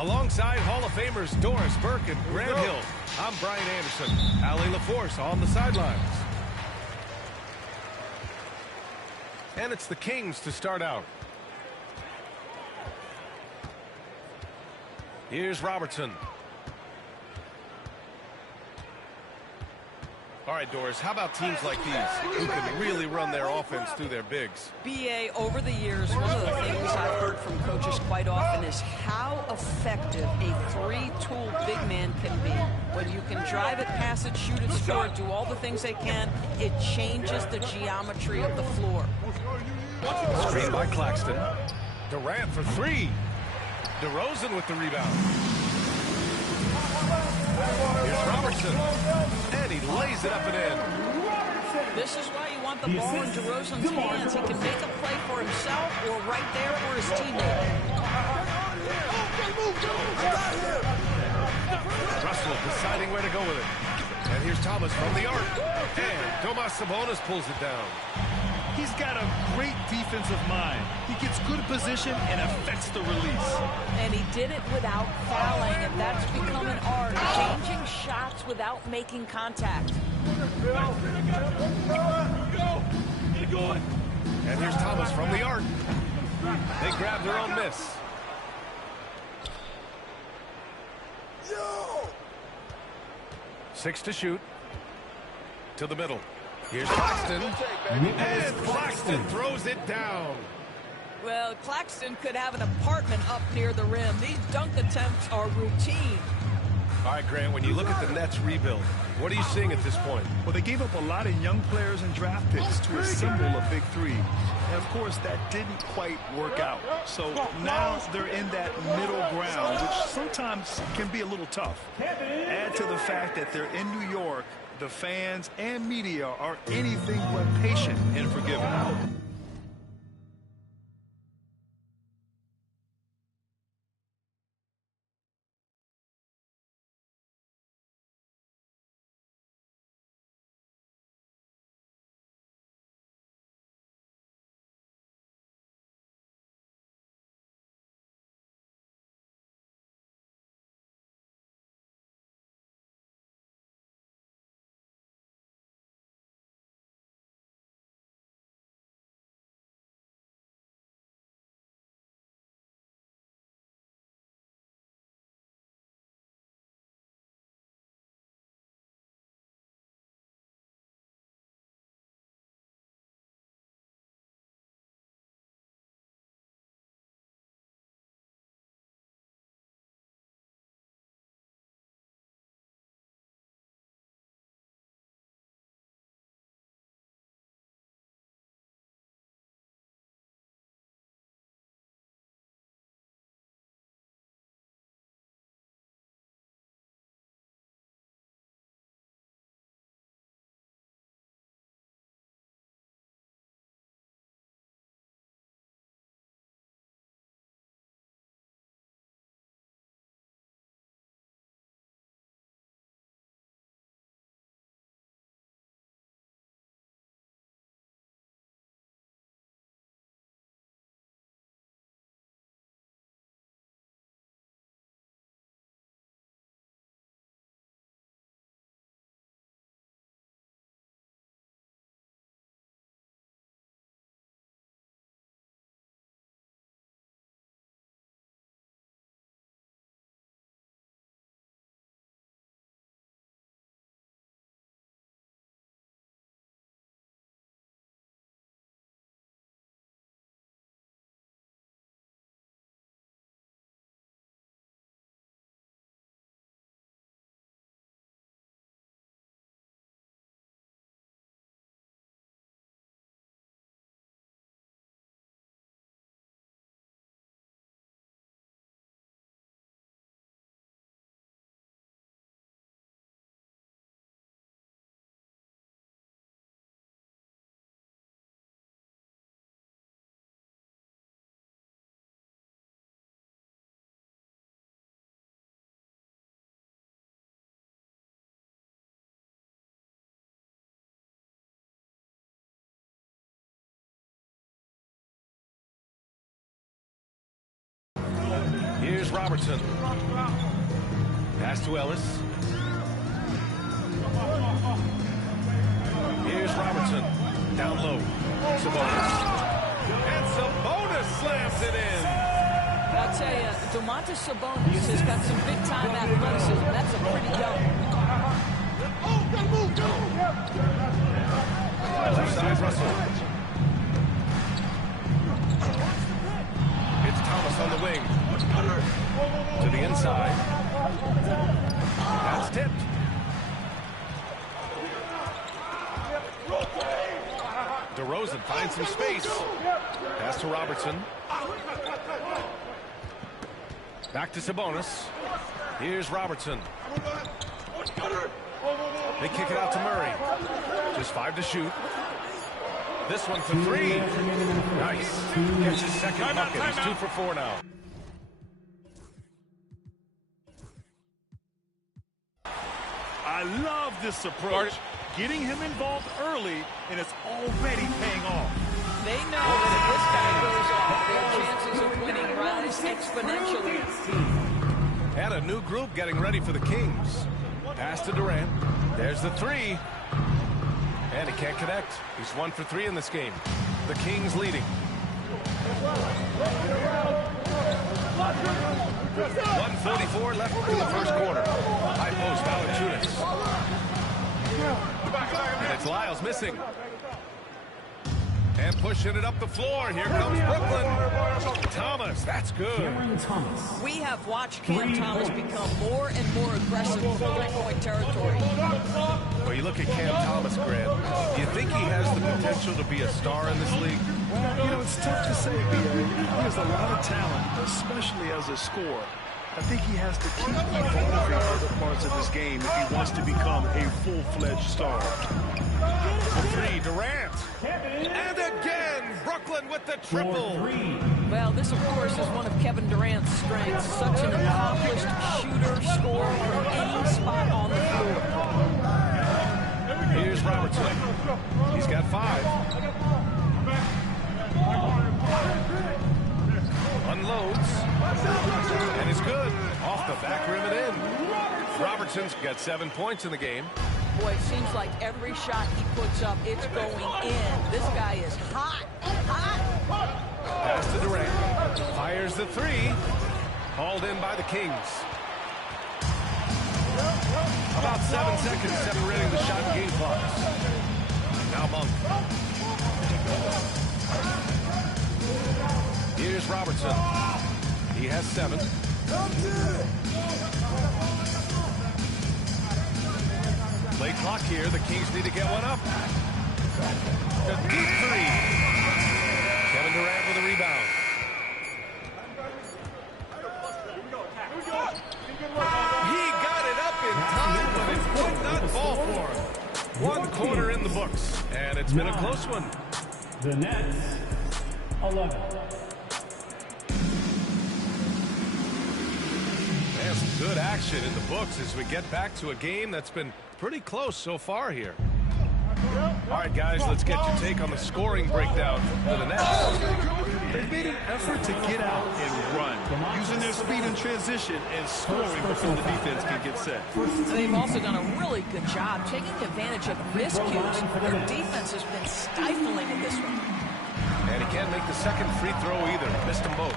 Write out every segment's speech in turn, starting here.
Alongside Hall of Famers Doris Burke and Grant Hill, I'm Brian Anderson. Allie LaForce on the sidelines. And it's the Kings to start out. Here's Robertson. All right, Doris, how about teams like these who can really run their offense through their bigs? BA, over the years, one of the things I've heard from coaches quite often is how effective a three-tool big man can be. When you can drive it, pass it, shoot it, score it, do all the things they can, it changes the geometry of the floor. Screen by Claxton. Durant for three. DeRozan with the rebound. Here's Robertson. And he lays it up and in. This is why you want the ball in DeRozan's hands. He can make a play for himself or right there for his teammate. Russell deciding where to go with it. And here's Thomas from the arc. And Domas Sabonis pulls it down. He's got a great defensive mind. He gets good position and affects the release. And he did it without fouling, and that's become an art. Changing shots without making contact. And here's Thomas from the arc. They grab their own miss. Six to shoot. To the middle. Here's Claxton. And Claxton throws it down. Well, Claxton could have an apartment up near the rim. These dunk attempts are routine. All right, Grant, when you look at the Nets rebuild, what are you seeing at this point? Well, they gave up a lot of young players and draft picks to assemble a big three. And, of course, that didn't quite work out. So now they're in that middle ground, which sometimes can be a little tough. Add to the fact that they're in New York, the fans and media are anything but patient and forgiving. Here's Robertson. Pass to Ellis. Here's Robertson. Down low. Sabonis. And Sabonis slams it in. I'll tell you, Domantas Sabonis has got some big-time athleticism. That's a pretty young. Left side, Russell. It's Thomas on the wing. To the inside. That's tipped. DeRozan finds some space. Pass to Robertson. Back to Sabonis. Here's Robertson. They kick it out to Murray. Just 5 to shoot. This one for 3. Nice. Gets his second bucket. He's 2 for 4 now. I love this approach. Getting him involved early, and it's already paying off. They know that if this guy goes off, their chances of winning rise exponentially. And a new group getting ready for the Kings. Pass to Durant. There's the 3. And he can't connect. He's 1 for 3 in this game. The Kings leading. 1:44 left in the first quarter. High post, Valanciunas. And it's Lyles missing. And pushing it up the floor. Here comes Brooklyn. Thomas, that's good. We have watched Cam Thomas become more and more aggressive in three-point territory. Well, you look at Cam Thomas, Grant. Do you think he has the potential to be a star in this league? You know, it's tough to say, B.A. He has a lot of talent, especially as a scorer. I think he has to keep evolving other parts of his game if he wants to become a full-fledged star. For 3, Durant. And again, Brooklyn with the triple. Well, this, of course, is one of Kevin Durant's strengths. Such an accomplished shooter, scorer from any spot on the floor. Here's Robertson. He's got 5. Unloads. And it's good. Off the back rim and in. Robertson's got 7 points in the game. Boy, it seems like every shot he puts up, it's going in. This guy is hot. Hot. Pass to Durant. Fires the 3. Hauled in by the Kings. About 7 seconds separating the shot and game clocks. Now Monk. Here's Robertson. He has 7. Late clock here. The Kings need to get one up. A deep 3. Kevin Durant with a rebound. He got it up in time, but it would not fall for him. 1 quarter in the books, and it's been a close one. The Nets, 11. And some good action in the books as we get back to a game that's been pretty close so far here. All right, guys, let's get your take on the scoring breakdown for the Nets. They made an effort to get out and run, using their speed in transition and scoring before the defense can get set. They've also done a really good job taking advantage of miscues. Their defense has been stifling in this one. And he can't make the second free throw either. Missed them both.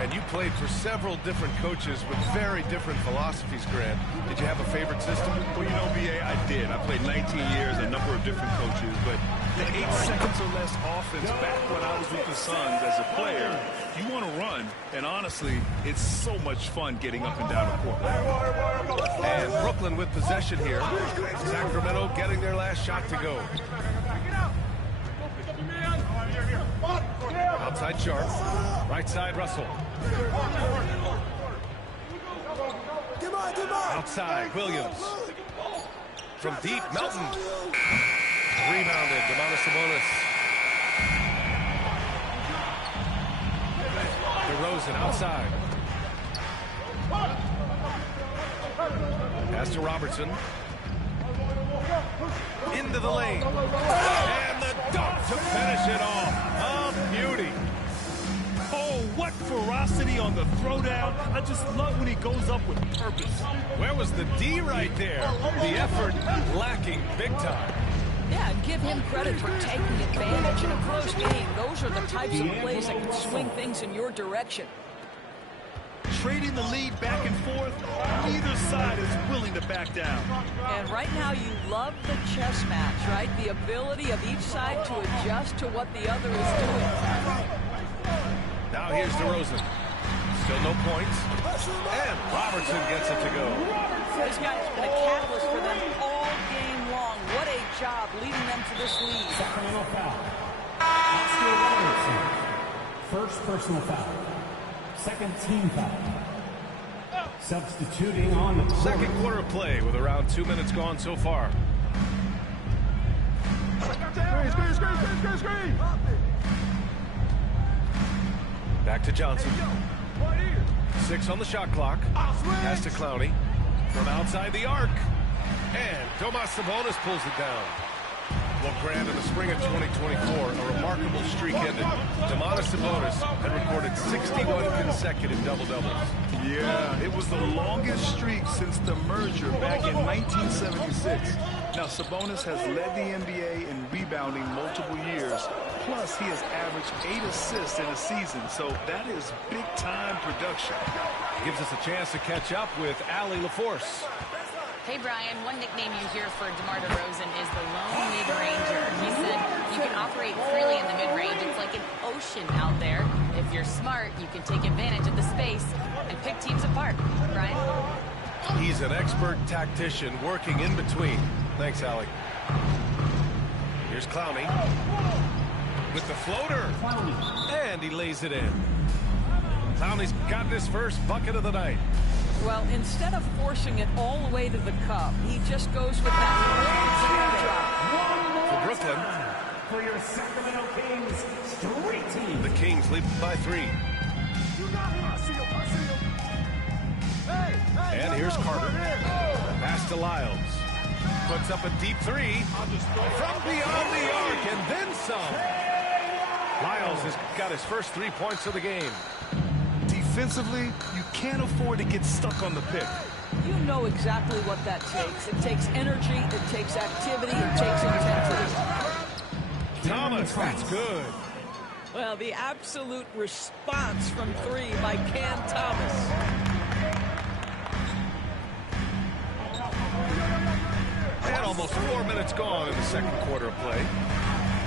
And you played for several different coaches with very different philosophies, Grant. Did you have a favorite system? Well, you know, B.A., I did. I played 19 years, a number of different coaches, but the 8 seconds or less offense back when I was with the Suns as a player, you want to run, and honestly, it's so much fun getting up and down the court. And Brooklyn with possession here. Sacramento getting their last shot to go. Outside Sharp. Right side Russell. Outside Williams. From deep, Melton. Rebounded, Domantas Sabonis. DeRozan outside. Pass to Robertson. Into the lane. And the dunk to finish it off. A beauty. Oh, what ferocity on the throwdown. I just love when he goes up with purpose. Where was the D right there? The effort lacking big time. Yeah, and give him credit for taking advantage in a close game. Those are the types of plays that can swing things in your direction. Trading the lead back and forth, neither side is willing to back down. And right now you love the chess match, right? The ability of each side to adjust to what the other is doing. Now here's DeRozan. Still no points. And Robertson gets it to go. This guy's been a catalyst for them all game long. What a job leading them to this lead. Sacramento foul. Oscar Robertson. First personal foul. Second team foul. Substituting on the second quarter of play with around 2 minutes gone so far. Screen. Back to Johnson. 6 on the shot clock. Pass to Clowney. From outside the arc. And Domas Sabonis pulls it down. Well, Grant, in the spring of 2024, a remarkable streak ended. Domas Sabonis had recorded 61 consecutive double-doubles. Yeah, it was the longest streak since the merger back in 1976. Now, Sabonis has led the NBA in rebounding multiple years. Plus, he has averaged 8 assists in a season, so that is big-time production. Gives us a chance to catch up with Allie LaForce. Hey, Brian, one nickname you hear for DeMar DeRozan is the lone mid-ranger. He said you can operate freely in the mid-range. It's like an ocean out there. If you're smart, you can take advantage of the space and pick teams apart. Brian? He's an expert tactician working in between. Thanks, Allie. Here's Clowney with the floater. And he lays it in. Clowney's got his first bucket of the night. Well, instead of forcing it all the way to the cup, he just goes with that little drop. For Brooklyn. For your Sacramento Kings street team. The Kings lead by 3. And here's Carter. Pass to Lyles. Puts up a deep 3 from beyond the arc and then some. Lyles has got his first 3 points of the game. Defensively, you can't afford to get stuck on the pick. You know exactly what that takes. It takes energy, it takes activity, it takes intensity. Thomas, that's good. Well, the absolute response from 3 by Cam Thomas. And almost 4 minutes gone in the second quarter of play.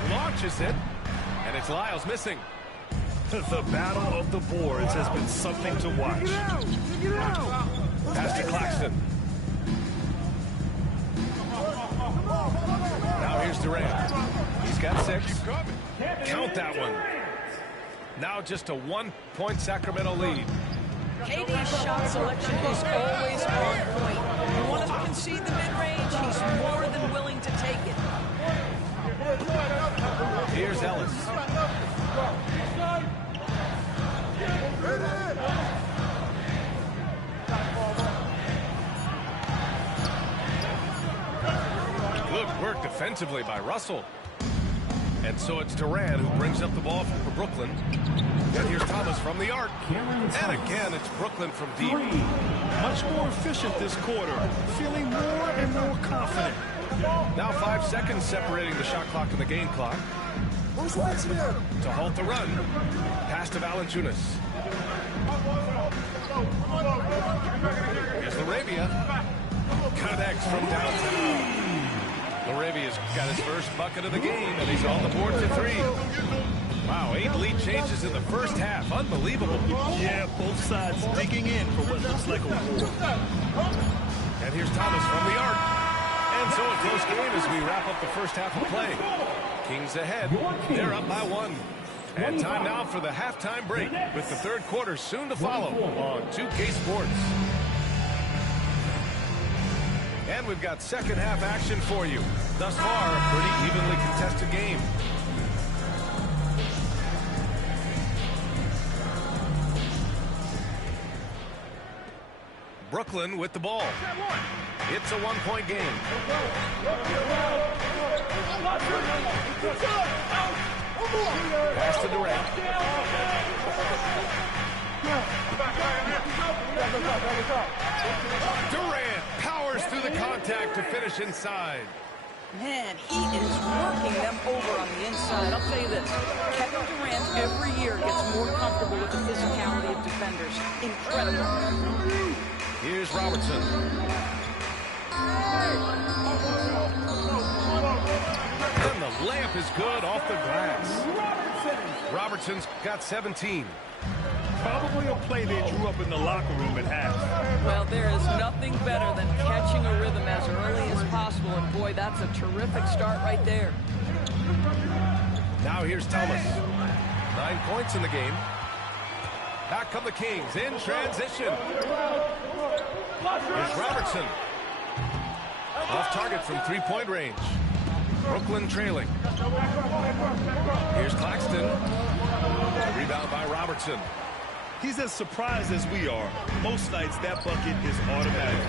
Launches it, and it's Lyles missing. The battle of the boards has been something to watch. Pass to Claxton. Now here's Durant. He's got 6. Count that one. Now just a 1-point Sacramento lead. KD's shot selection is always on point. You want to concede the mid-range, he's more than willing to take it. Here's Ellis. Good work defensively by Russell. And so it's Durant who brings up the ball for Brooklyn. And here's Thomas from the arc. And again, it's Brooklyn from deep. Much more efficient this quarter. Feeling more and more confident. Now 5 seconds separating the shot clock and the game clock. To halt the run. Pass to Valanciunas. Here's Laravia. Connects from downtown. Laravia's got his first bucket of the game, and he's on the board for 3. Wow, 8 lead changes in the first half. Unbelievable. Yeah, both sides digging in for what looks like a war. And here's Thomas from the arc. And so a close game as we wrap up the first half of play. Kings ahead. They're up by 1. And time now for the halftime break with the third quarter soon to follow on 2K Sports. And we've got second half action for you. Thus far, a pretty evenly contested game. Brooklyn with the ball. It's a 1-point game. Pass to Durant. Durant powers through the contact to finish inside. Man, he is working them over on the inside. I'll tell you this, Kevin Durant every year gets more comfortable with the physicality of defenders. Incredible. Here's Robertson. And the layup is good off the glass. Robertson's got 17. Probably a play they drew up in the locker room at half. Well, there is nothing better than catching a rhythm as early as possible, and boy, that's a terrific start right there. Now here's Thomas. 9 points in the game. Back come the Kings in transition. Here's Robertson. Off target from three-point range. Brooklyn trailing. Here's Claxton. Rebound by Robertson. He's as surprised as we are. Most nights, that bucket is automatic.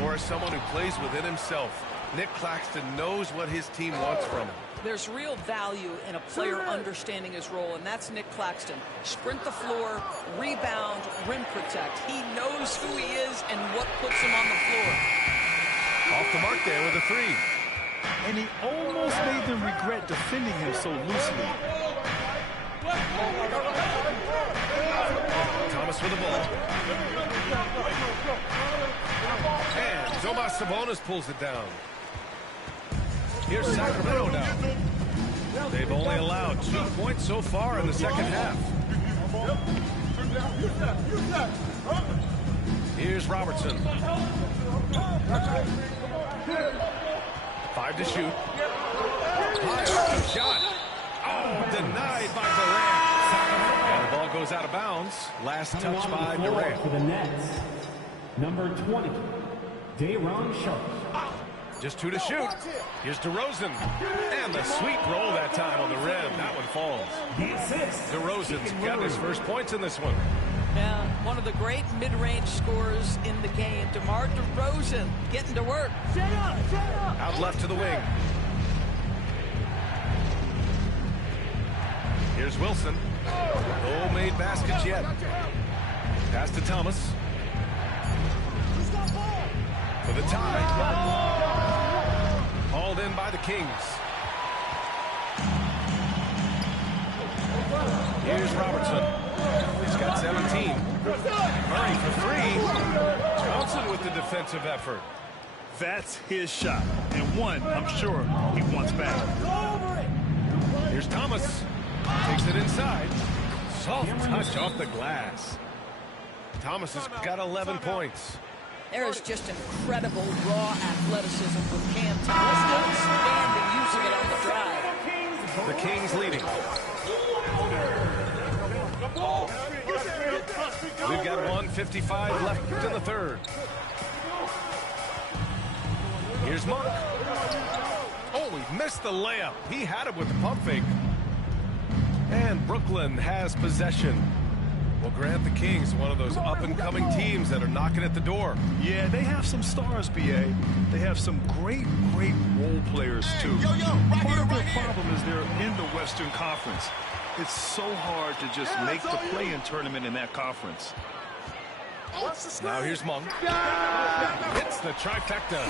For someone who plays within himself, Nick Claxton knows what his team wants from him. There's real value in a player understanding his role, and that's Nick Claxton. Sprint the floor, rebound, rim protect. He knows who he is and what puts him on the floor. Off the mark there with a three. And he almost made them regret defending him so loosely. Thomas with the ball. And Domas Sabonis pulls it down. Here's Sacramento now. They've only allowed 2 points so far in the second half. Here's Robertson. 5 to shoot. High open shot. Oh, denied by Durant. And the ball goes out of bounds. Last touch by Durant. For the Nets, number 20, Day'Ron Sharpe. Just 2 to shoot. Here's DeRozan. And the sweet roll that time on the rim. That one falls. The assist. DeRozan's got his first points in this one. Yeah, one of the great mid-range scorers in the game, DeMar DeRozan, getting to work. Out left to the wing. Here's Wilson. No made baskets yet. Pass to Thomas. For the tie. Hauled in by the Kings. Here's Robertson. He's got 17. Murray for 3. Johnson with the defensive effort. That's his shot. And one, I'm sure, he wants back. Here's Thomas. Takes it inside. Soft touch off the glass. Thomas has got 11 points. There is just incredible raw athleticism from Cam Thomas. Outstanding use of it on the drive. The Kings leading. We've got 1:55 left in the third. Here's Monk. Oh, he missed the layup. He had it with the pump fake. And Brooklyn has possession. Well, Grant, the Kings, one of those up-and-coming teams that are knocking at the door. Yeah, they have some stars, B.A. They have some great role players, too. Part of their problem is they're in the Western Conference. It's so hard to just make the play-in tournament in that conference. Now here's Monk. Hits the trifecta.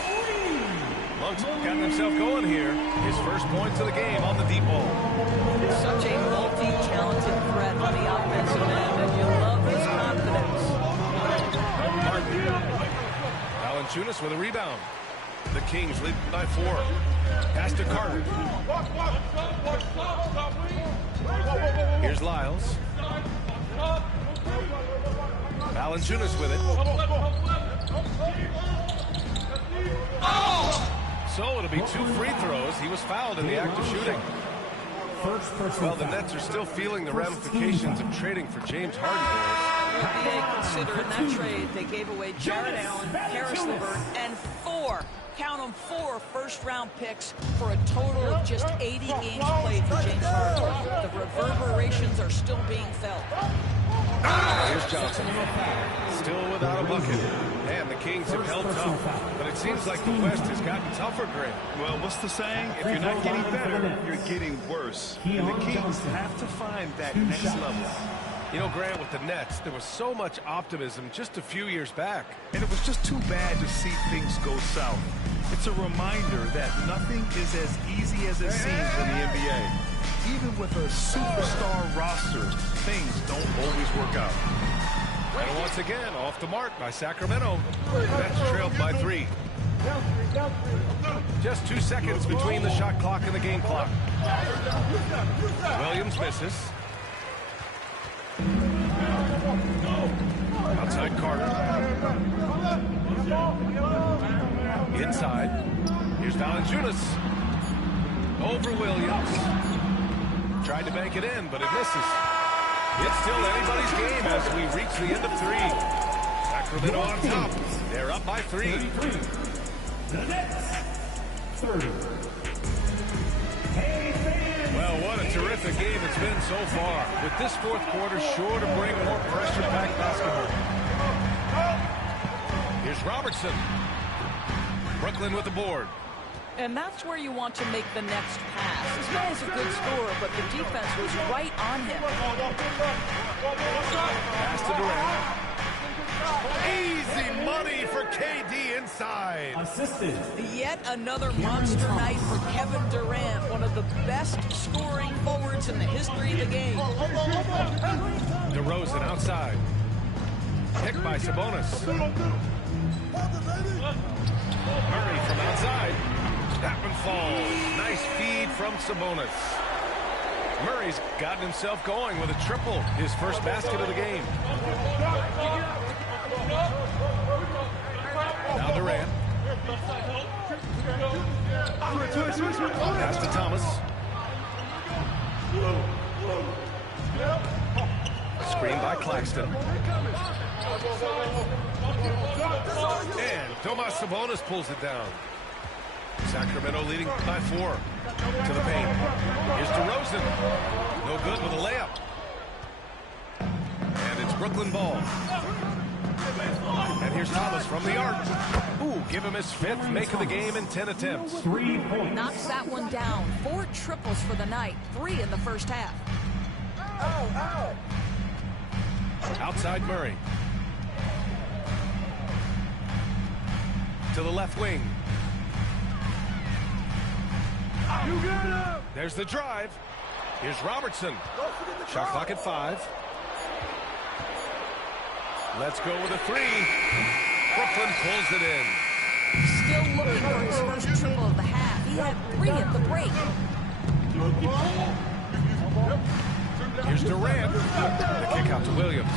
Monk's got himself going here. His first points of the game on the deep ball. Such a multi-talented threat on the offensive end, and you love his confidence. Valanciunas with a rebound. The Kings lead by 4. Pass to Carter. Here's Lyles. Valanciunas with it. So it'll be 2 free throws. He was fouled in the act of shooting. Well, the Nets are still feeling the ramifications of trading for James Harden. NBA consider in that trade they gave away Jared Allen, Harris LeVert, and 4, count them, 4 first-round picks for a total of just 80 games played for James Harden. The reverberations are still being felt. Here's Johnson. Still without a bucket. Man, the Kings have held tough, but it seems like the West has gotten tougher, Grant. Well, what's the saying? If you're not getting better, you're getting worse. And the Kings have to find that next level. You know, Grant, with the Nets, there was so much optimism just a few years back. And it was just too bad to see things go south. It's a reminder that nothing is as easy as it seems in the NBA. Even with a superstar roster, things don't always work out. And once again, off the mark by Sacramento. Nets trailed by 3. Just 2 seconds between the shot clock and the game clock. Williams misses. Outside Carter. Inside. Here's Valanciunas. Over Williams. Tried to bank it in, but it misses. It's still anybody's game as we reach the end of 3. Sacramento on top. They're up by 3. The Nets, 30. Well, what a terrific game it's been so far. With this fourth quarter sure to bring more pressure-packed basketball. Here's Robertson. Brooklyn with the board. And that's where you want to make the next pass. This guy is a good scorer, but the defense was right on him. Pass to Durant. Easy money for KD inside. Assisted. Yet another monster night for Kevin Durant, one of the best scoring forwards in the history of the game. DeRozan outside. Picked by Sabonis. Murray from outside. That one falls. Nice feed from Sabonis. Murray's gotten himself going with a triple, his first basket of the game. Now Durant. Pass to Thomas. Screen by Claxton. And Tomas Sabonis pulls it down. Sacramento leading by 4 to the paint. Here's DeRozan. No good with a layup. And it's Brooklyn ball. And here's Thomas from the arc. Ooh, give him his 5th make of the game in 10 attempts. 3 points. Knocks that one down. 4 triples for the night. 3 in the first half. Outside Murray. To the left wing. There's the drive. Here's Robertson. Shot clock at 5. Let's go with a 3. Brooklyn pulls it in. Still looking for his first triple of the half. He had 3 at the break. Here's Durant. The kick out to Williams.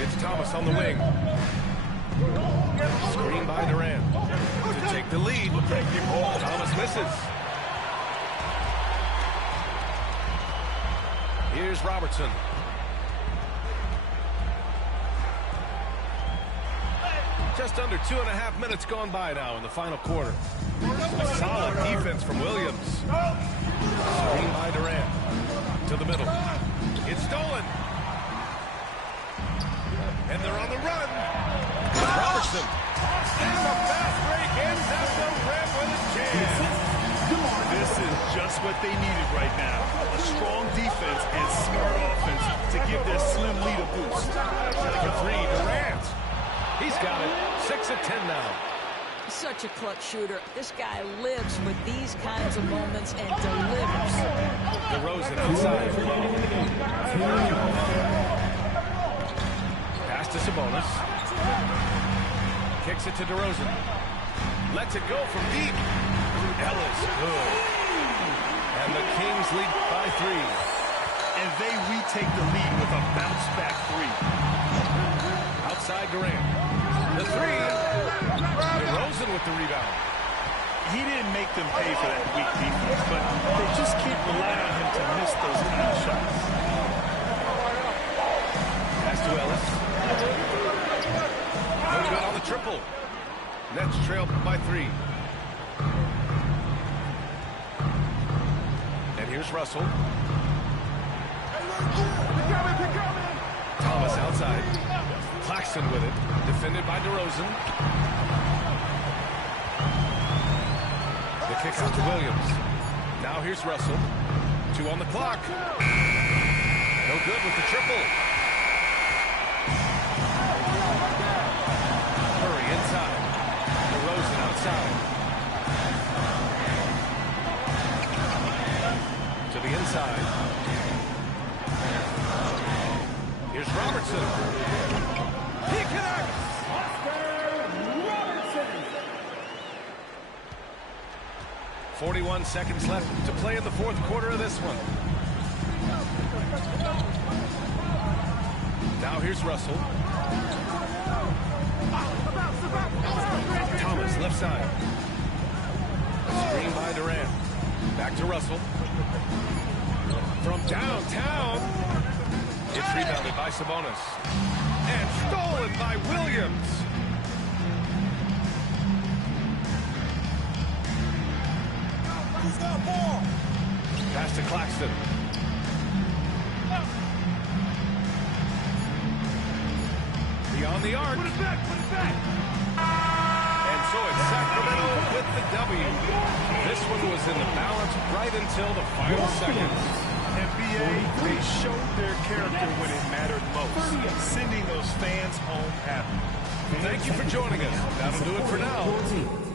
It's Thomas on the wing. Screen by Durant. To take the lead. Thomas misses. Here's Robertson. Just under 2.5 minutes gone by now in the final quarter. A solid defense from Williams. Screen by Durant. To the middle. It's stolen. And they're on the run. Robertson. And the fast break ends at the rim with a jam. This is just what they needed right now. A strong defense and smart offense to give their slim lead a boost. For 3, Durant. He's got it. 6 of 10 now. Such a clutch shooter. This guy lives for these kinds of moments and delivers. DeRozan outside. Pass to Sabonis. Kicks it to DeRozan. Lets it go from deep. Ellis good. And the Kings lead by 3. And they retake the lead with a bounce-back 3. Outside Durant. The 3. DeRozan with the rebound. He didn't make them pay for that weak defense, but they just can't rely on him to miss those kind of shots. Pass to Ellis. No good on the triple. Nets trail by 3. And here's Russell. Thomas outside. Claxton with it. Defended by DeRozan. The kick out to Williams. Now here's Russell. 2 on the clock. No good with the triple. Curry inside. DeRozan outside. To the inside. Here's Robertson. He connects. 41 seconds left to play in the fourth quarter of this one. Now here's Russell. Thomas left side. Screen by Durant. Back to Russell. From downtown. It's rebounded by Sabonis. And stolen by Williams. Who's got ball? Pass to Claxton. Beyond the arc. Put it back, put it back. And so it's Sacramento with the W. This one was in the balance right until the final seconds. NBA, they showed their character when it mattered most, sending those fans home happy. Thank you for joining us. That'll do it for now.